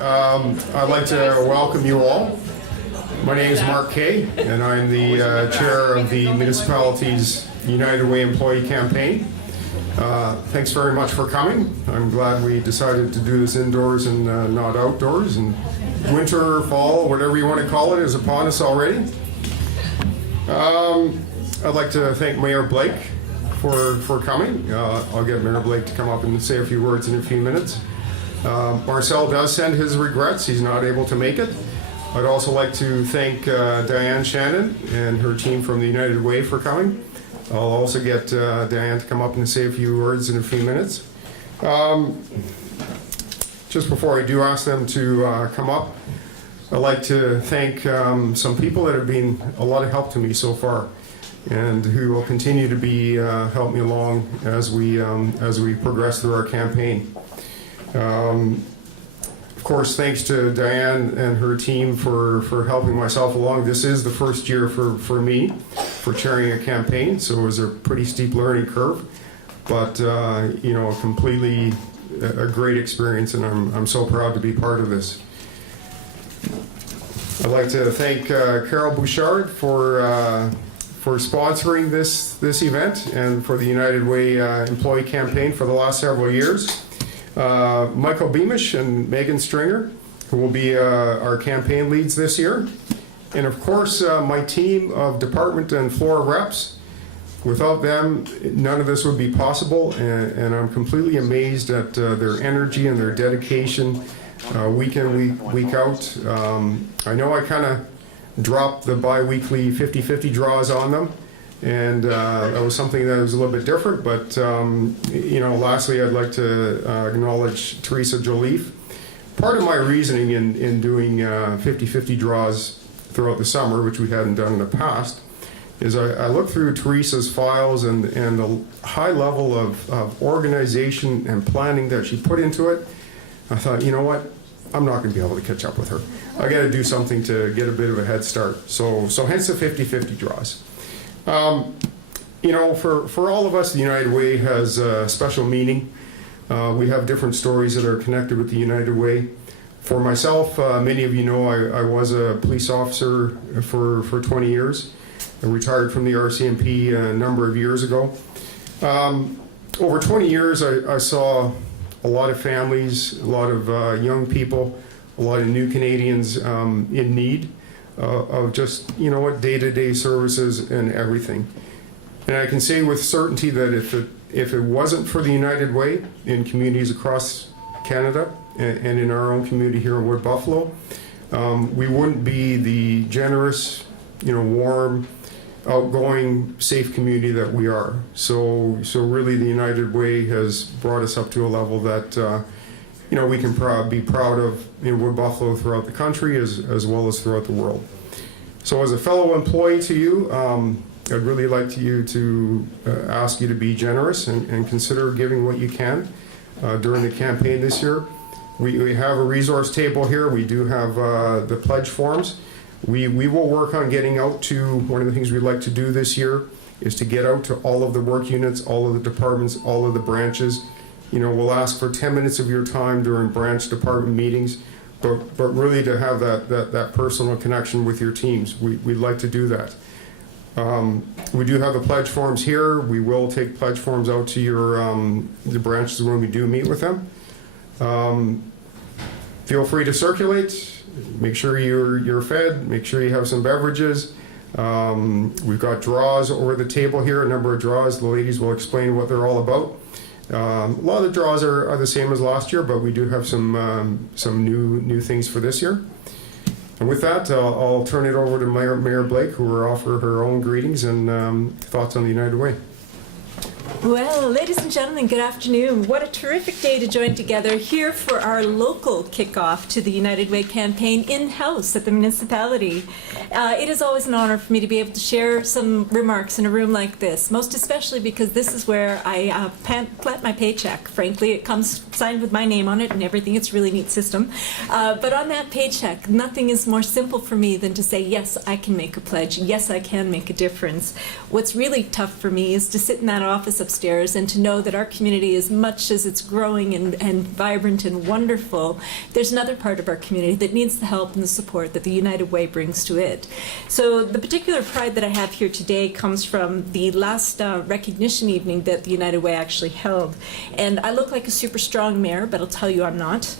I'd like to welcome you all. My name is Mark Kay, and I'm the chair of the municipality's United Way Employee Campaign. Thanks very much for coming. I'm glad we decided to do this indoors and not outdoors. And winter, fall, whatever you want to call it, is upon us already. I'd like to thank Mayor Blake for coming. I'll get Mayor Blake to come up and say a few words in a few minutes. Marcel does send his regrets. He's not able to make it. I'd also like to thank Diane Shannon and her team from the United Way for coming. I'll also get Diane to come up and say a few words in a few minutes. Just before I do ask them to come up, I'd like to thank some people that have been a lot of help to me so far, and who will continue to be help me along as we progress through our campaign. Of course, thanks to Diane and her team for helping myself along. This is the first year for me for chairing a campaign, so it was a pretty steep learning curve, but you know, completely a great experience, and I'm so proud to be part of this. I'd like to thank Carol Bouchard for sponsoring this event and for the United Way employee campaign for the last several years. Michael Beamish and Megan Stringer, who will be our campaign leads this year. And of course, my team of department and floor reps. Without them, none of this would be possible, and I'm completely amazed at their energy and their dedication week in, week out. I know I kind of dropped the bi-weekly 50-50 draws on them, and that was something that was a little bit different, but you know, lastly, I'd like to acknowledge Teresa Joliffe. Part of my reasoning in doing 50-50 draws throughout the summer, which we hadn't done in the past, is I looked through Teresa's files and the high level of organization and planning that she put into it. I thought, you know what, I'm not going to be able to catch up with her. I got to do something to get a bit of a head start. So hence the 50-50 draws. You know, for all of us, the United Way has a special meaning. We have different stories that are connected with the United Way. For myself, many of you know I was a police officer for 20 years. I retired from the RCMP a number of years ago. Over 20 years, I saw a lot of families, a lot of young people, a lot of new Canadians in need of just, you know what, day-to-day services and everything. And I can say with certainty that if it wasn't for the United Way in communities across Canada and in our own community here in Wood Buffalo, we wouldn't be the generous, you know, warm, outgoing, safe community that we are. So really the United Way has brought us up to a level that you know, we can be proud of in Wood Buffalo throughout the country as well as throughout the world. So as a fellow employee to you, I'd really like you to ask you to be generous and consider giving what you can during the campaign this year. We have a resource table here. We do have the pledge forms. We will work on getting out to, one of the things we'd like to do this year is to get out to all of the work units, all of the departments, all of the branches. You know, we'll ask for 10 minutes of your time during branch department meetings, but really to have that personal connection with your teams. We'd like to do that. We do have the pledge forms here. We will take pledge forms out to your the branches when we do meet with them. Feel free to circulate. Make sure you're fed. Make sure you have some beverages. We've got draws over the table here, a number of draws. The ladies will explain what they're all about. A lot of the draws are the same as last year, but we do have some new things for this year. And with that, I'll turn it over to Mayor Blake, who will offer her own greetings and thoughts on the United Way. Well, ladies and gentlemen, good afternoon. What a terrific day to join together here for our local kickoff to the United Way campaign in-house at the municipality. It is always an honor for me to be able to share some remarks in a room like this, most especially because this is where I plant my paycheck. Frankly, it comes signed with my name on it and everything. It's a really neat system. But on that paycheck, nothing is more simple for me than to say, yes, I can make a pledge. Yes, I can make a difference. What's really tough for me is to sit in that office of upstairs and to know that our community, as much as it's growing and vibrant and wonderful, there's another part of our community that needs the help and the support that the United Way brings to it. So the particular pride that I have here today comes from the last recognition evening that the United Way actually held. And I look like a super strong mayor, but I'll tell you I'm not.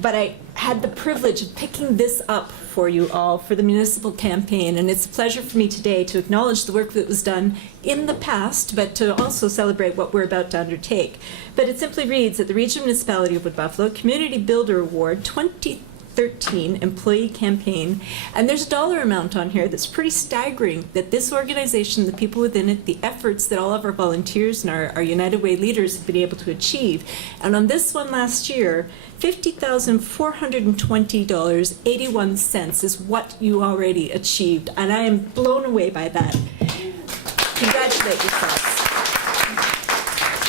But I had the privilege of picking this up for you all for the municipal campaign, and it's a pleasure for me today to acknowledge the work that was done in the past, but to also celebrate what we're about to undertake. But it simply reads that the Regional Municipality of Wood Buffalo Community Builder Award 2013 Employee Campaign, and there's a dollar amount on here that's pretty staggering, that this organization, the people within it, the efforts that all of our volunteers and our United Way leaders have been able to achieve. And on this one last year, $50,420.81 is what you already achieved, and I am blown away by that. Congratulate yourselves.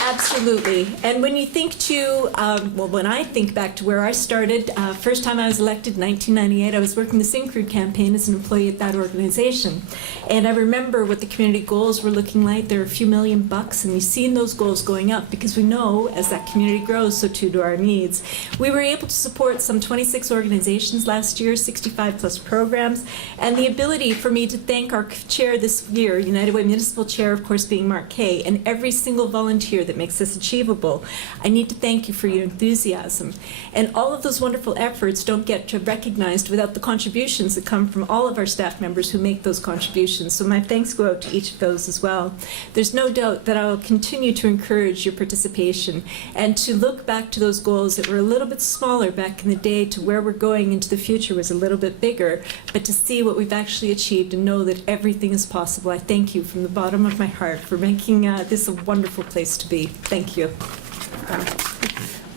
Absolutely. And when you think to, well, when I think back to where I started, first time I was elected in 1998, I was working the Syncrude campaign as an employee at that organization. And I remember what the community goals were looking like. There were a few $1,000,000, and you've seen those goals going up because we know as that community grows, so too do our needs. We were able to support some 26 organizations last year, 65 plus programs, and the ability for me to thank our chair this year, United Way Municipal Chair, of course, being Mark Kay, and every single volunteer that makes this achievable. I need to thank you for your enthusiasm. And all of those wonderful efforts don't get recognized without the contributions that come from all of our staff members who make those contributions. So my thanks go out to each of those as well. There's no doubt that I will continue to encourage your participation and to look back to those goals that were a little bit smaller back in the day to where we're going into the future was a little bit bigger, but to see what we've actually achieved and know that everything is possible. I thank you from the bottom of my heart for making this a wonderful place to be. Thank you.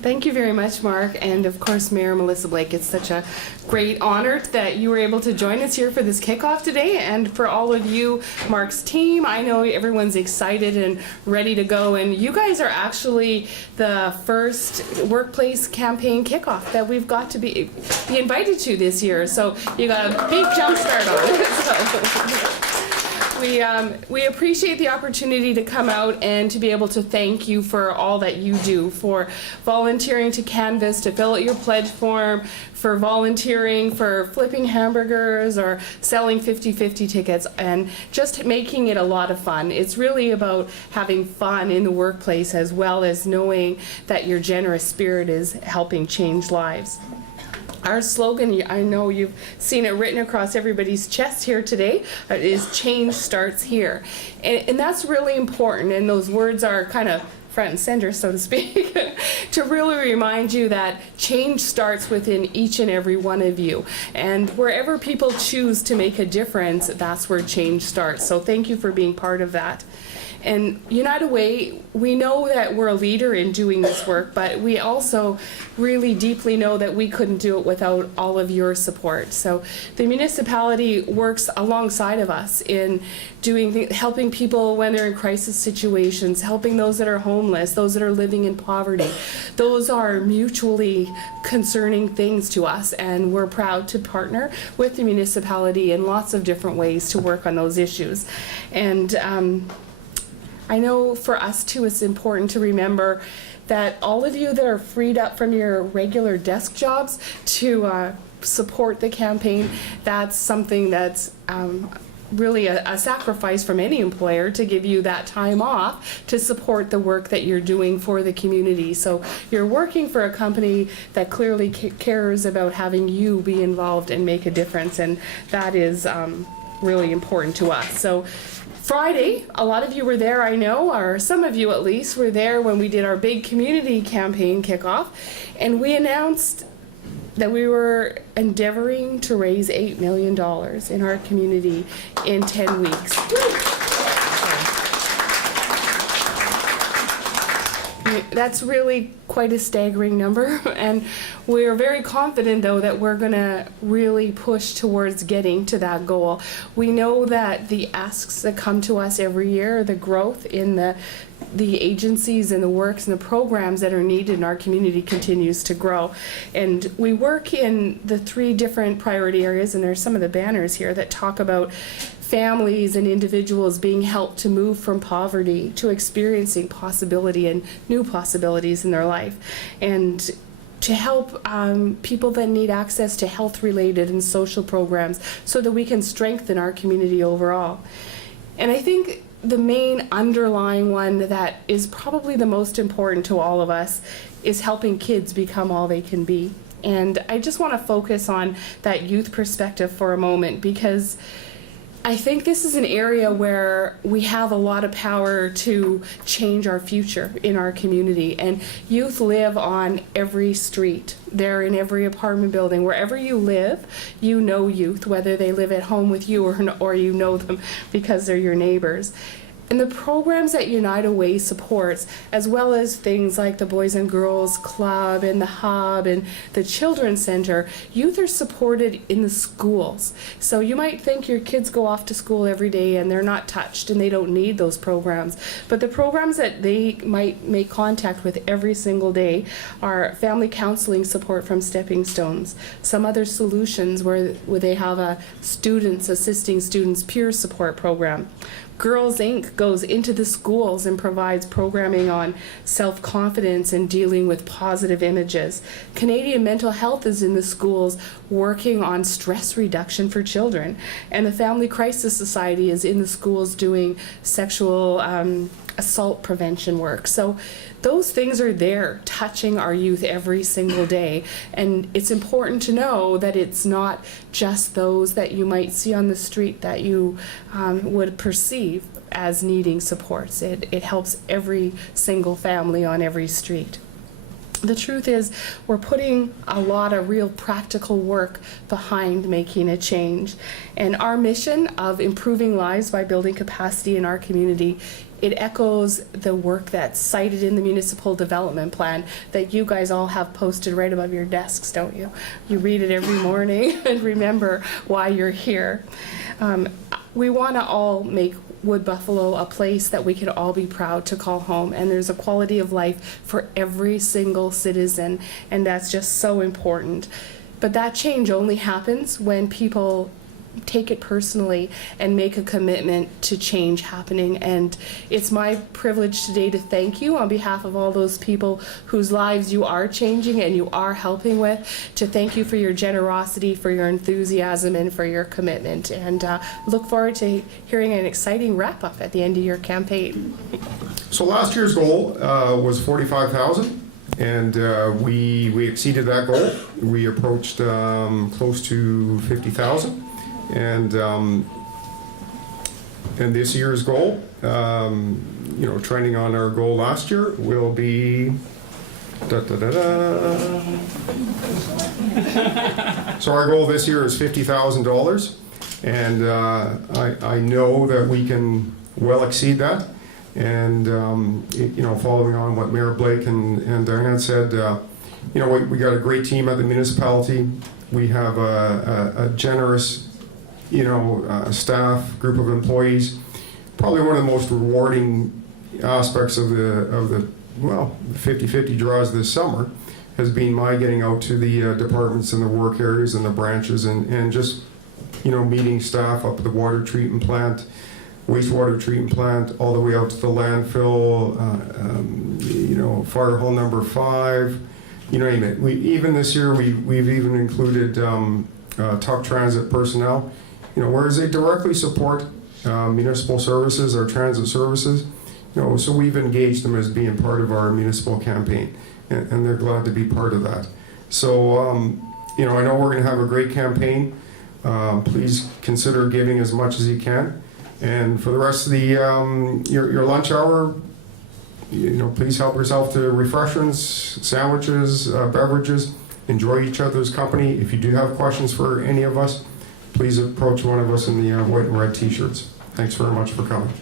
Thank you very much, Mark, and of course, Mayor Melissa Blake. It's such a great honor that you were able to join us here for this kickoff today, and for all of you, Mark's team. I know everyone's excited and ready to go, and you guys are actually the first workplace campaign kickoff that we've got to be invited to this year, so you got a big jump start on it. So. We appreciate the opportunity to come out and to be able to thank you for all that you do, for volunteering to canvass, to fill out your pledge form, for volunteering, for flipping hamburgers or selling 50-50 tickets, and just making it a lot of fun. It's really about having fun in the workplace as well as knowing that your generous spirit is helping change lives. Our slogan, I know you've seen it written across everybody's chest here today, is change starts here. And that's really important, and those words are kind of front and center, so to speak, to really remind you that change starts within each and every one of you. And wherever people choose to make a difference, that's where change starts. So thank you for being part of that. And United Way, we know that we're a leader in doing this work, but we also really deeply know that we couldn't do it without all of your support. So the municipality works alongside of us in helping people when they're in crisis situations, helping those that are homeless, those that are living in poverty. Those are mutually concerning things to us, and we're proud to partner with the municipality in lots of different ways to work on those issues. And I know for us too, it's important to remember that all of you that are freed up from your regular desk jobs to support the campaign, that's something that's really a sacrifice from any employer to give you that time off to support the work that you're doing for the community. So you're working for a company that clearly cares about having you be involved and make a difference, and that is really important to us. So Friday, a lot of you were there, I know, or some of you at least were there when we did our big community campaign kickoff, and we announced that we were endeavoring to raise $8 million in our community in 10 weeks. That's really quite a staggering number, and we're very confident though that we're going to really push towards getting to that goal. We know that the asks that come to us every year, the growth in the agencies and the works and the programs that are needed in our community continues to grow. And we work in the 3 different priority areas, and there's some of the banners here that talk about families and individuals being helped to move from poverty to experiencing possibility and new possibilities in their life, and to help people that need access to health-related and social programs so that we can strengthen our community overall. And I think the main underlying one that is probably the most important to all of us is helping kids become all they can be. And I just want to focus on that youth perspective for a moment, because I think this is an area where we have a lot of power to change our future in our community. And youth live on every street. They're in every apartment building. Wherever you live, you know youth, whether they live at home with you or you know them because they're your neighbors. And the programs that United Way supports, as well as things like the Boys and Girls Club and the Hub and the Children's Center, youth are supported in the schools. So you might think your kids go off to school every day and they're not touched and they don't need those programs. But the programs that they might make contact with every single day are family counseling support from Stepping Stones, some other solutions where they have a students assisting students peer support program. Girls Inc. goes into the schools and provides programming on self-confidence and dealing with positive images. Canadian Mental Health is in the schools working on stress reduction for children. And the Family Crisis Society is in the schools doing sexual assault prevention work. So those things are there touching our youth every single day. And it's important to know that it's not just those that you might see on the street that you would perceive as needing supports. It helps every single family on every street. The truth is, we're putting a lot of real practical work behind making a change. And our mission of improving lives by building capacity in our community, it echoes the work that's cited in the municipal development plan that you guys all have posted right above your desks, don't you? You read it every morning and remember why you're here. We want to all make Wood Buffalo a place that we can all be proud to call home, and there's a quality of life for every single citizen, and that's just so important. But that change only happens when people take it personally and make a commitment to change happening. And it's my privilege today to thank you on behalf of all those people whose lives you are changing and you are helping with, to thank you for your generosity, for your enthusiasm, and for your commitment. And look forward to hearing an exciting wrap up at the end of your campaign. So last year's goal was 45,000, and we exceeded that goal. We approached close to 50,000. And this year's goal, trending on our goal last year, will be So our goal this year is $50,000, and I know that we can well exceed that. And following on what Mayor Blake and Diane said, we got a great team at the municipality. We have a generous staff, group of employees. Probably one of the most rewarding aspects of the 50-50 draws this summer has been my getting out to the departments and the work areas and the branches and just meeting staff up at the water treatment plant, wastewater treatment plant, all the way out to the landfill, fire hall number 5, you name it. Even this year we've even included Tuck Transit personnel. Whereas they directly support municipal services, our transit services, so we've engaged them as being part of our municipal campaign, and they're glad to be part of that. So, I know we're going to have a great campaign. Please consider giving as much as you can. And for the rest of the your lunch hour, please help yourself to refreshments, sandwiches, beverages. Enjoy each other's company. If you do have questions for any of us, please approach one of us in the white and red t-shirts. Thanks very much for coming.